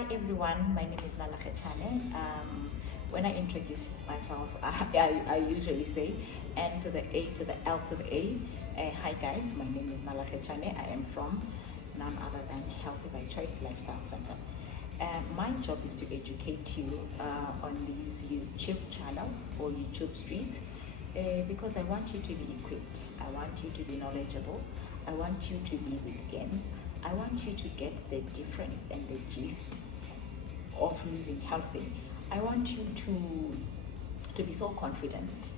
Hi everyone, my name is Nala Khachane. When I introduce myself, I usually say N to the A to the L to the A. Hi guys, my name is Nala Khachane. I am from none other than Healthy by Choice Lifestyle Center. My job is to educate you on these YouTube channels or YouTube streets because I want you to be equipped. I want you to be knowledgeable. I want you to be vegan. I want you to get the difference and the gist of living healthy. I want you to be so confident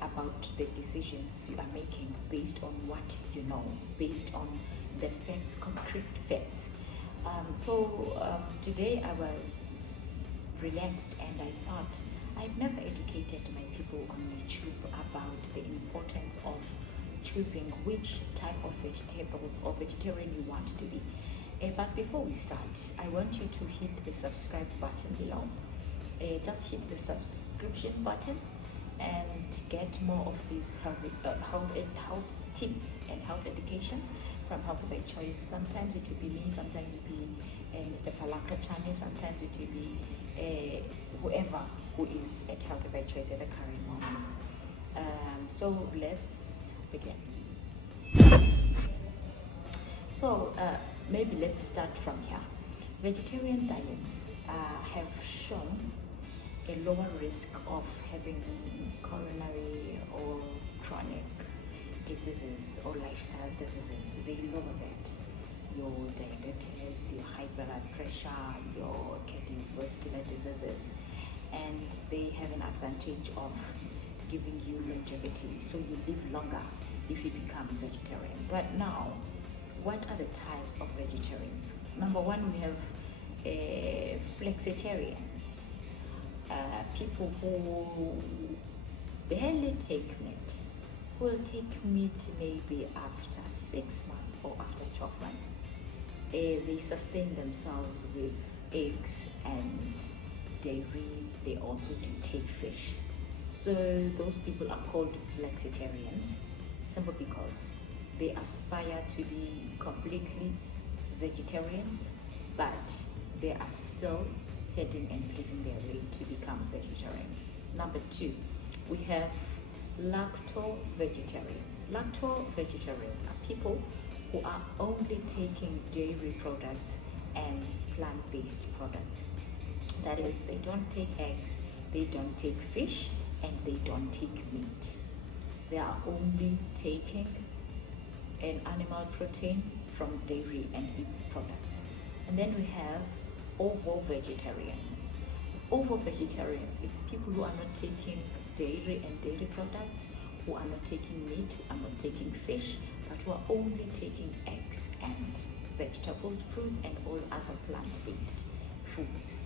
about the decisions you are making based on what you know, based on the facts, concrete facts. Today I was relaxed and I thought I've never educated my people on YouTube about the importance of choosing which type of vegetables or vegetarian you want to be. But before we start, I want you to hit the subscribe button below. Just hit the subscription button and get more of these health tips and health education from Healthy by Choice. Sometimes it will be me, sometimes it will be Mr. Falaka Chane, sometimes it will be whoever who is at Healthy by Choice at the current moment. So let's begin. Maybe let's start from here. Vegetarian diets have shown a lower risk of having coronary or chronic diseases or lifestyle diseases. They lower that. Your diabetes, your high blood pressure, your cardiovascular diseases, and they have an advantage of giving you longevity, so you live longer if you become vegetarian. But now, what are the types of vegetarians? Number one, we have flexitarians, people who barely take meat, who will take meat maybe after 6 months or after 12 months. They sustain themselves with eggs and dairy. They also do take fish. So those people are called flexitarians, simply because they aspire to be completely vegetarians, but they are still heading and paving their way to become vegetarians. Number two, we have lacto-vegetarians. Lacto-vegetarians are people who are only taking dairy products and plant-based products. That is, they don't take eggs, they don't take fish, and they don't take meat. They are only taking an animal protein from dairy and its products. And then we have ovo-vegetarians. Ovo-vegetarians, it's people who are not taking dairy and dairy products, who are not taking meat, who are not taking fish, but who are only taking eggs and vegetables, fruits, and all other plant-based foods.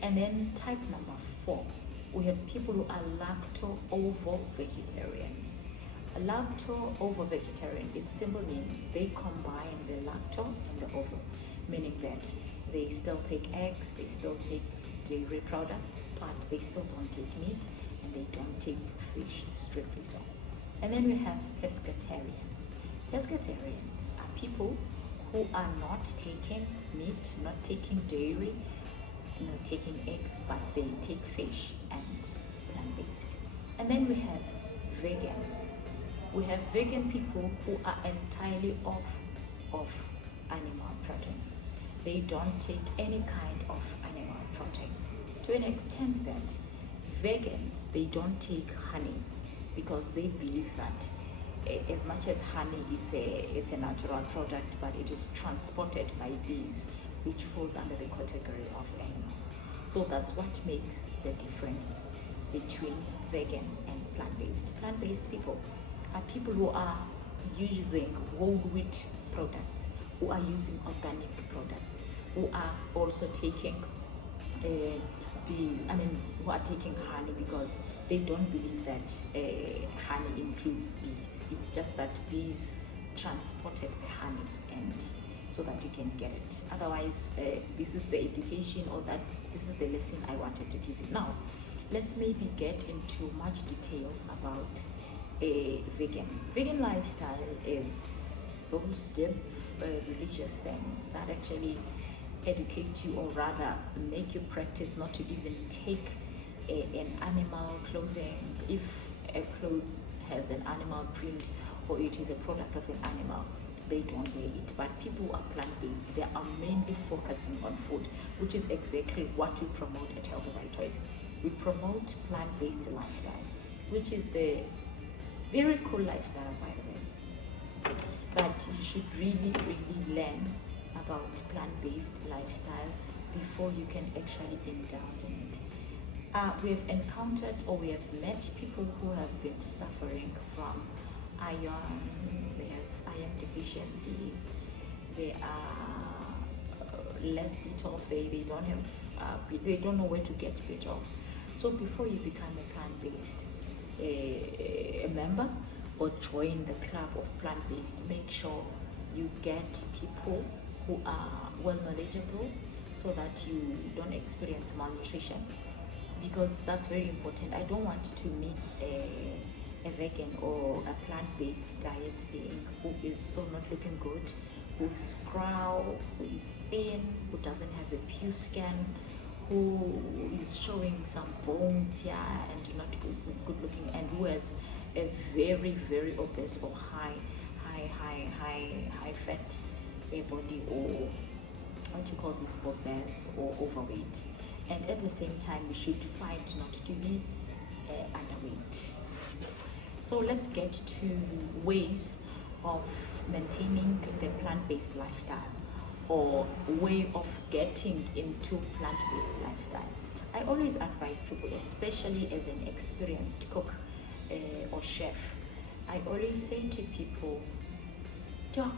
And then type number 4, we have people who are lacto-ovo-vegetarian. A lacto-ovo-vegetarian, it simply means they combine the lacto and the ovo, meaning that they still take eggs, they still take dairy products, but they still don't take meat and they don't take fish, strictly so. And then we have pescatarians. Pescatarians are people who are not taking meat, not taking dairy, not taking eggs, but they take fish and plant-based. And then we have vegan. We have vegan people who are entirely off of animal protein. They don't take any kind of animal protein, to an extent that vegans, they don't take honey because they believe that as much as honey it's a natural product, but it is transported by bees, which falls under the category of animals. So that's what makes the difference between vegan and plant-based. Plant-based people are people who are using whole wheat products, who are using organic products, who are also taking who are taking honey because they don't believe that honey includes bees. It's just that bees transported the honey and so that you can get it. Otherwise, this is the education, or that this is the lesson I wanted to give you. Now, let's maybe get into much details about a vegan lifestyle. Is those deep religious things that actually educate you, or rather make you practice not to even take an animal clothing. If a cloth has an animal print or it is a product of an animal, they don't wear it. But people who are plant-based, they are mainly focusing on food, which is exactly what we promote at Healthy Right Choice. We promote plant-based lifestyle, which is the very cool lifestyle, by the way. But you should really learn about plant-based lifestyle before you can actually indulge in it. We have encountered, or we have met people who have been suffering from iron. They have iron deficiencies. They are less bit off. They don't have. They don't know where to get bit off. So before you become a plant-based a member or join the club of plant-based, make sure you get people who are well knowledgeable so that you don't experience malnutrition, because that's very important. I don't want to meet a vegan or a plant-based diet being who is so not looking good, who's scroll, who is thin, who doesn't have a pure skin, who is showing some bones here and not good looking, and who has a very obese or high fat body, or what you call this, obese or overweight. And at the same time, we should fight not to be underweight. So let's get to ways of maintaining the plant-based lifestyle, or way of getting into plant-based lifestyle. I always advise people, especially as an experienced cook or chef, I always say to people, stock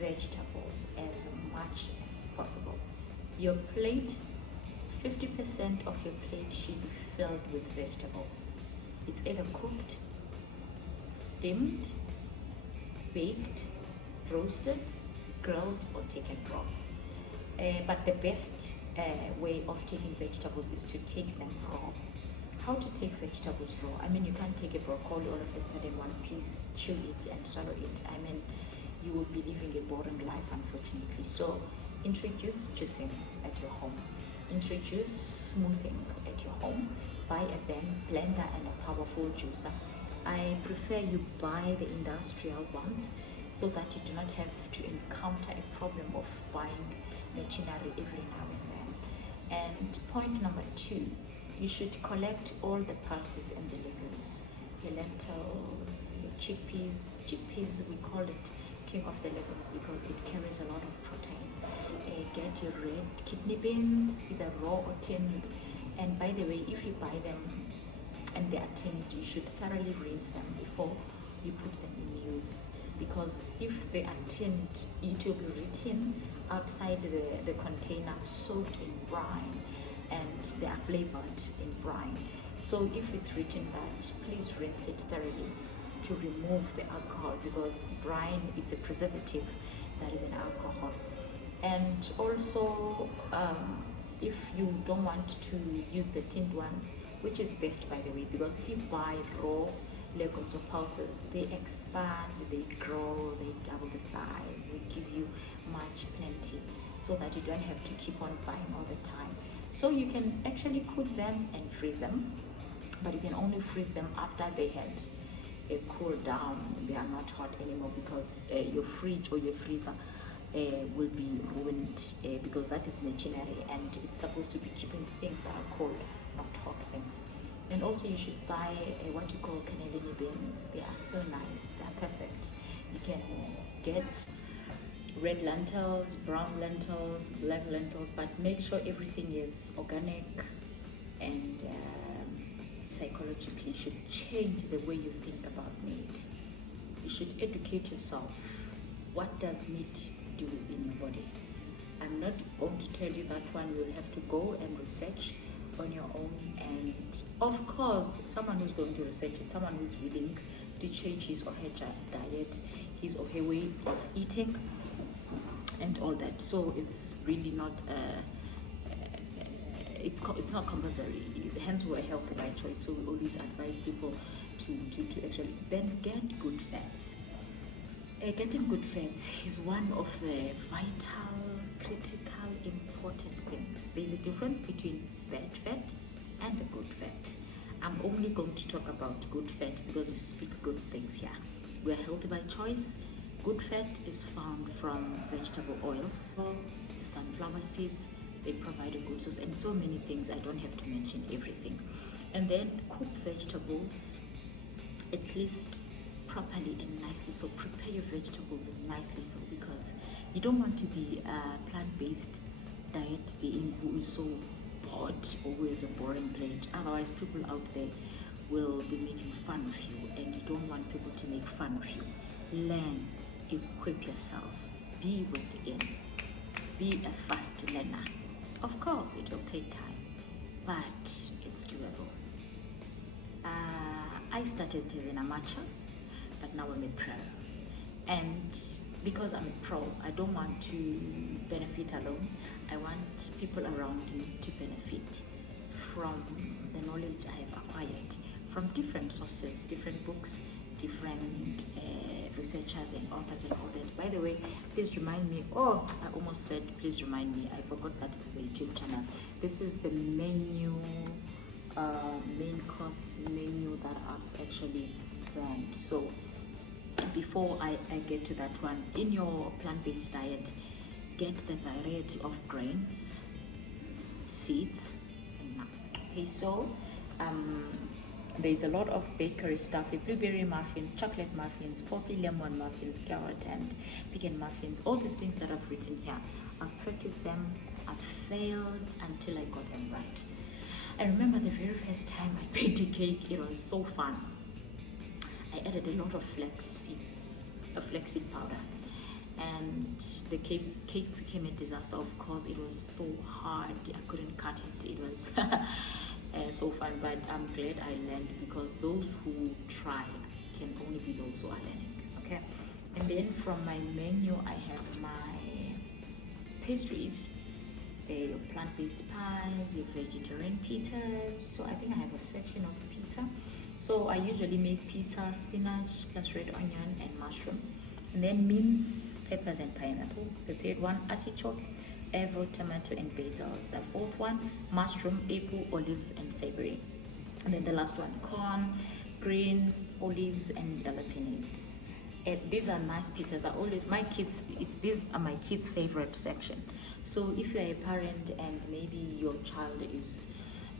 vegetables as much as possible. Your plate, 50% of your plate should be filled with vegetables. It's either cooked, steamed, baked, roasted, grilled, or taken raw. But the best way of taking vegetables is to take them raw. How to take vegetables raw? I mean, you can't take a broccoli all of a sudden one piece, chew it and swallow it. I mean, you will be living a boring life, unfortunately. So introduce juicing at your home. Introduce smoothing at your home. Buy a blender and a powerful juicer. I prefer you buy the industrial ones so that you do not have to encounter a problem of buying machinery every now and then. And point number 2, you should collect all the pulses and the legumes. Your lentils, your chickpeas. Chickpeas, we call it king of the legumes because it carries a lot of protein. Get your red kidney beans, either raw or tinned. And by the way, if you buy them and they are tinned, you should thoroughly rinse them before you put them in use, because if they are tinned, it will be written outside the container, soaked in brine, and they are flavored in brine. So if it's written that, please rinse it thoroughly to remove the alcohol, because brine, it's a preservative that is an alcohol. And also, if you don't want to use the tinned ones, which is best, by the way, because if you buy raw legumes or pulses, they expand, they grow, they double the size, they give you much plenty, so that you don't have to keep on buying all the time. So you can actually cook them and freeze them, but you can only freeze them after they had a cool down. They are not hot anymore, because your fridge or your freezer will be ruined, because that is machinery and it's supposed to be keeping things that are cold, not hot things. And also you should buy what you call cannellini beans. They are so nice, they are perfect. You can get red lentils, brown lentils, black lentils, but make sure everything is organic, and psychologically you should change the way you think about meat. You should educate yourself. What does meat do in your body? I'm not going to tell you that one. You will have to go and research on your own, and of course someone who's going to research it, someone who's willing to change his or her diet, his or her way of eating and all that. So it's really not it's not compulsory, hence we're a Healthy Right Choice. So we always advise people to actually then get good fats. Getting good fats is one of the vital, critical There's a difference between bad fat and the good fat. I'm only going to talk about good fat because we speak good things here. We are healthy by choice. Good fat is found from vegetable oils, sunflower seeds. They provide a good source, and so many things. I don't have to mention everything. And then cook vegetables at least properly and nicely. So prepare your vegetables nicely, so because you don't want to be a plant-based diet being who is so bored or who has a boring plate. Otherwise, people out there will be making fun of you, and you don't want people to make fun of you. Learn, equip yourself, be within, be a fast learner. Of course, it will take time, but it's doable. I started as an amateur, but now I'm a pro. And because I'm a pro, I don't want to benefit alone. I want people around me to benefit from the knowledge I have acquired from different sources, different books, different researchers and authors and all that. By the way, please remind me. Oh, I almost said please remind me. I forgot that it's the YouTube channel. This is the menu, main course menu that I've actually planned. So before I get to that one, in your plant-based diet, get the variety of grains, seeds, and nuts. Okay, so there's a lot of bakery stuff, the blueberry muffins, chocolate muffins, poppy lemon muffins, carrot and pecan muffins, all these things that I've written here. I've practiced them, I've failed until I got them right. I remember the very first time I baked a cake, it was so fun. I added a lot of flaxseed powder, and the cake became a disaster. Of course, it was so hard, I couldn't cut it. It was so fun, but I'm glad I learned, because those who try can only be those who are learning. Okay, and then from my menu, I have my pastries, your plant-based pies, your vegetarian pizzas. So I think I have a section of pizza. So I usually make pizza, spinach plus red onion and mushroom, and then minced peppers and pineapple. The third one, artichoke, avocado, tomato and basil. The fourth one, mushroom, apple, olive and savory. And then the last one, corn, greens, olives and jalapenos. These are nice pizzas. These are my kids' favorite section. So if you are a parent and maybe your child is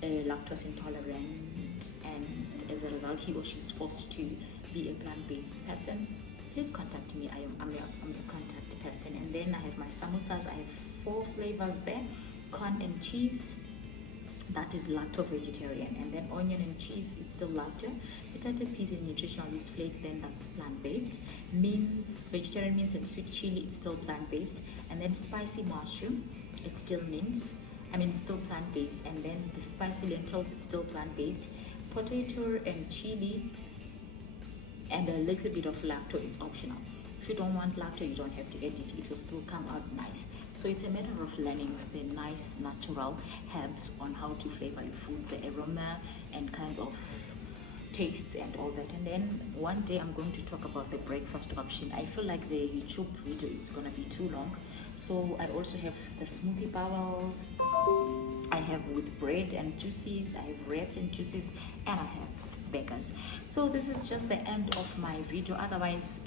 lactose intolerant, and as a result he or she is forced to be a plant-based person, please contact me. I'm the contact person. And then I have my samosas. I have 4 flavors there: corn and cheese, that is lacto vegetarian, and then onion and cheese, it's still lacto. Potato, peas and nutritional yeast flake, then that's plant-based. Mince, vegetarian mince and sweet chili, it's still plant-based. And then spicy mushroom, it's still it's still plant-based. And then the spicy lentils, it's still plant-based. Potato and chili and a little bit of lacto, it's optional. If you don't want lacto, you don't have to edit it, it will still come out nice. So it's a matter of learning the nice natural herbs on how to flavor your food, the aroma and kind of taste and all that. And then one day I'm going to talk about the breakfast option. I feel like the YouTube video is going to be too long, so I also have the smoothie bowls. I have with bread and juices, I have wraps and juices, and I have burgers. So this is just the end of my video. Otherwise,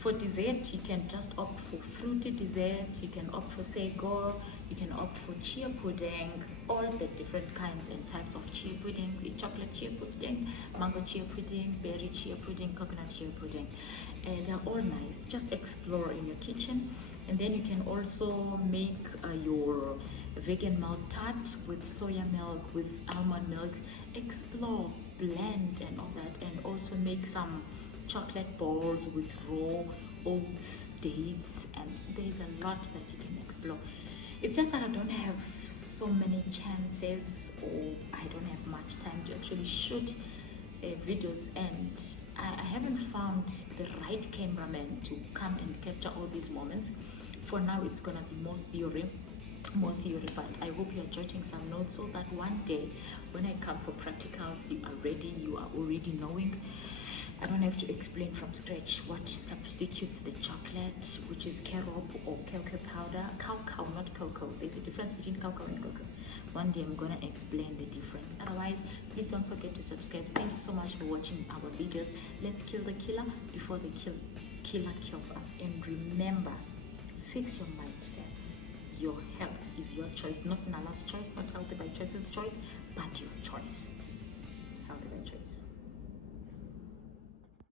for dessert, you can just opt for fruity dessert, you can opt for sago, you can opt for chia pudding, all the different kinds and types of chia pudding, the chocolate chia pudding, mango chia pudding, berry chia pudding, coconut chia pudding. And they're all nice. Just explore in your kitchen. And then you can also make your vegan milk tart with soya milk, with almond milk. Explore, blend and all that, and also make some chocolate balls with raw oats, dates, and there's a lot that you can explore. It's just that I don't have so many chances, or I don't have much time to actually shoot videos, and I haven't found the right cameraman to come and capture all these moments. For now, it's gonna be more theory. more theory, but I hope you're jotting some notes so that one day when I come for practicals, you are ready, you are already knowing. I don't have to explain from scratch what substitutes the chocolate, which is carob or cocoa powder. Cacao, not cocoa. There's a difference between cacao and cocoa. One day I'm gonna explain the difference. Otherwise, please don't forget to subscribe. Thank you so much for watching our videos. Let's kill the killer before the killer kills us. And remember, fix your mindsets. Your health is your choice, not Nala's choice, not Healthy by Choice's choice, but your choice. Healthy by Choice.